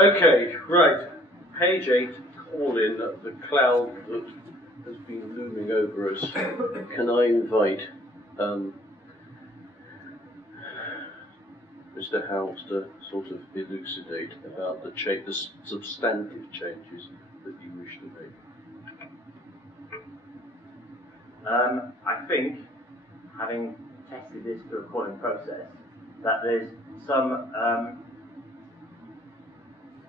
Okay, right. Page 8, call in the cloud that has been looming over us. Can I invite Mr. Howells to sort of elucidate about the substantive changes that you wish to make? I think, having tested this through a calling process, that there's some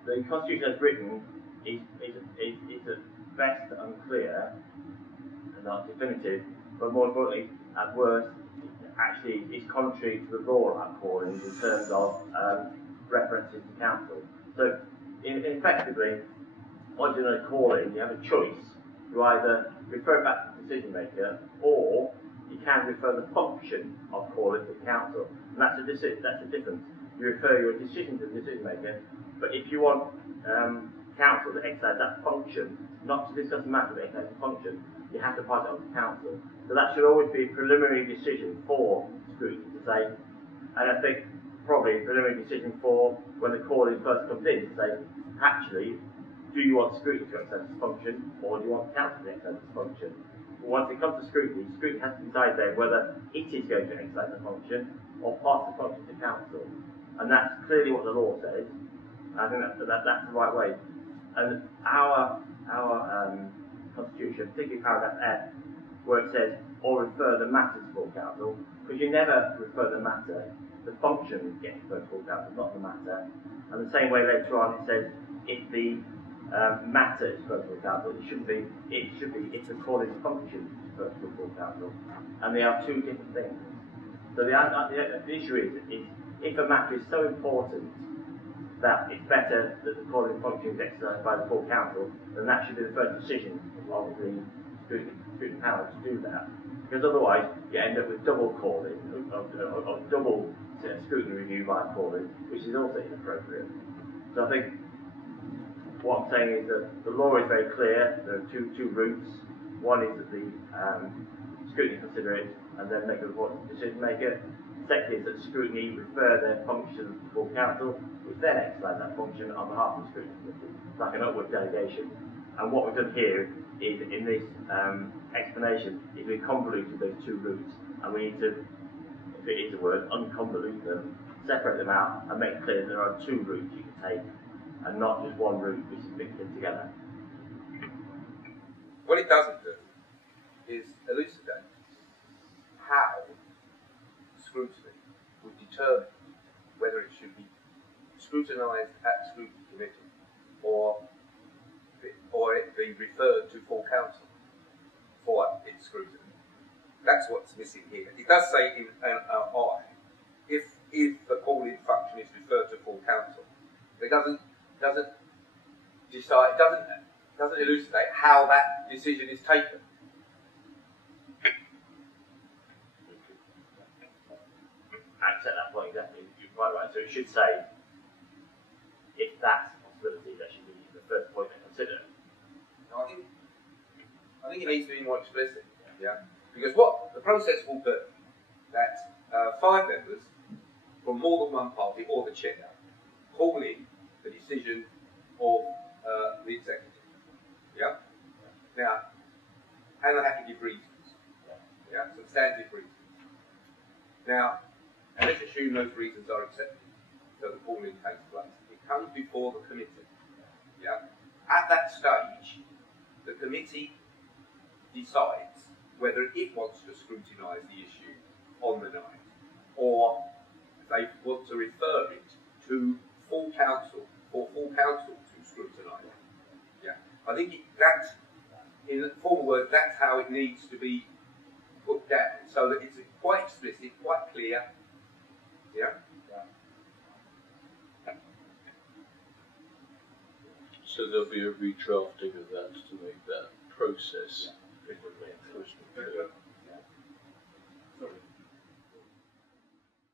the Constitution as written is at best unclear and not definitive, but more importantly, at worst, actually is contrary to the law about callings in terms of references to council. So, effectively, once you're in a calling, you have a choice. You either refer back to the decision maker, or you can refer the function of calling to the council. And that's a difference. You refer your decision to the decision maker, but if you want council to exercise that function, not to discuss the matter, but exercise the function, you have to pass it on to council. So that should always be a preliminary decision for scrutiny to say, and I think probably a preliminary decision for when the calling first comes in to say, actually, do you want scrutiny to exercise this function, or do you want council to exercise this function? But once it comes to scrutiny, scrutiny has to decide then whether it is going to exercise the function or pass the function to council. And that's clearly what the law says. I think that's the right way. And our Constitution, particularly paragraph F, where it says, or refer the matter to full council, because you never refer the matter, the function gets referred to full council, not the matter. And the same way later on it says, if the matter is referred to full council, it should be if the calling function is referred to full council. And they are two different things. So the issue is if a matter is so important that it's better that the calling function is exercised by the full council, then that should be the first decision of the scrutiny panel to do that. Because otherwise, you end up with double calling, or double scrutiny review by calling, which is also inappropriate. So I think what I'm saying is that the law is very clear. There are two routes. One is that the scrutiny consider it and then make a report to the decision maker. Secondly is that scrutiny refer their function to the full council, which then exercise that function on behalf of the scrutiny committee. It's like an upward delegation. And what we've done here is, in this explanation, is we've convoluted those two routes, and we need to, if it is a word, unconvolute them, separate them out, and make clear there are two routes you can take, and not just one route which is mixed in together. What it doesn't do is elucidate how scrutiny would determine whether it should be scrutinised at scrutiny committee or it be referred to full council for its scrutiny. That's what's missing here. It does say in an I, if the calling function is referred to full council. It doesn't decide, doesn't elucidate how that decision is taken. I accept that point exactly. You're quite right. So it should say, if that's a possibility, that should be the first point to consider. No, I think it needs to be more explicit. Yeah, because what the process will be that 5 members from more than one party or the chair call in the decision of the executive. Yeah. Now, and they have to give reasons. Yeah, substantive reasons. Now, and let's assume those reasons are accepted, so the calling takes place. It comes before the committee. Yeah. At that stage, the committee decides whether it wants to scrutinise the issue on the night, or they want to refer it to full council, or full council to scrutinise it. Yeah. I think that's, in formal words, that's how it needs to be put down, so that it's quite explicit, quite clear. Yeah. So there'll be a redrafting of that to make that process crystal clear.